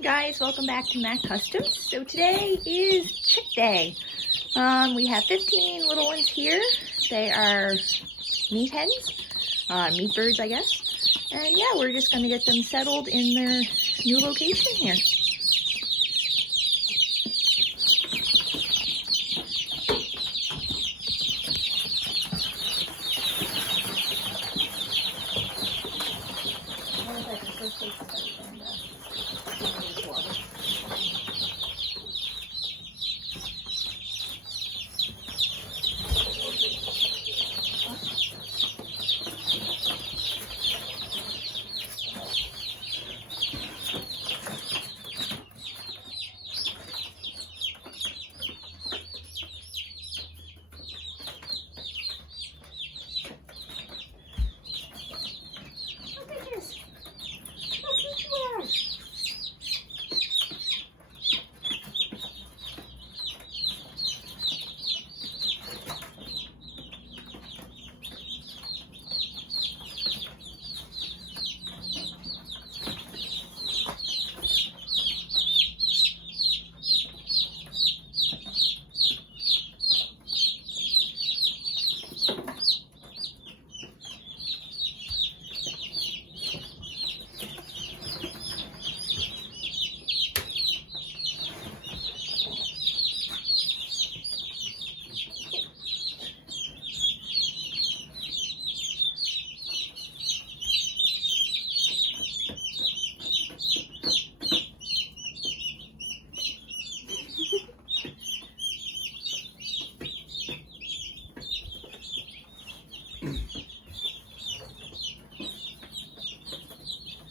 guys, welcome back to Mac Customs. So today is chick day. We have 15 little ones here. They are meat hens, meat birds I guess. And yeah, we're just going to get them settled in their new location here.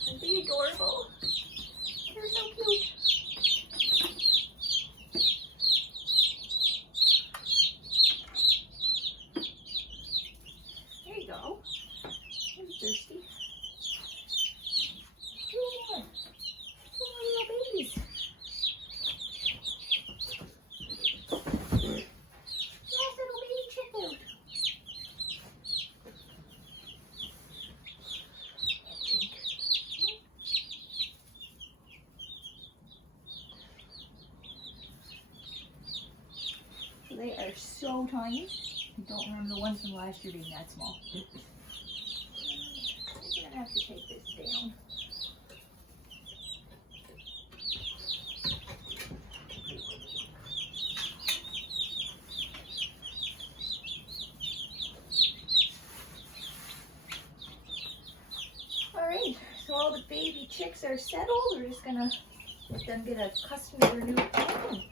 Aren't they adorable? They're so cute. There you go. He's thirsty. Two more little babies. Last little baby chick out. They are so tiny. I don't remember the ones from last year being that small. I'm gonna have to take this down. Alright, so all the baby chicks are settled. We're just gonna let them get accustomed to their new home.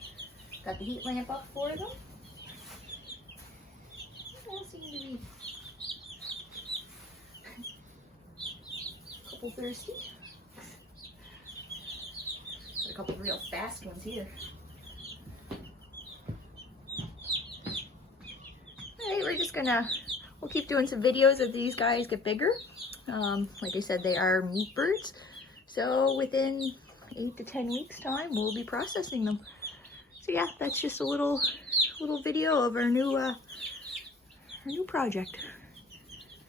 Got the heat lamp up for them. They all seem to be a couple thirsty. Got a couple real fast ones here. Alright, we'll keep doing some videos as these guys get bigger. Like I said, they are meat birds. So within 8 to 10 weeks time, we'll be processing them. So yeah, that's just a little video of our new project.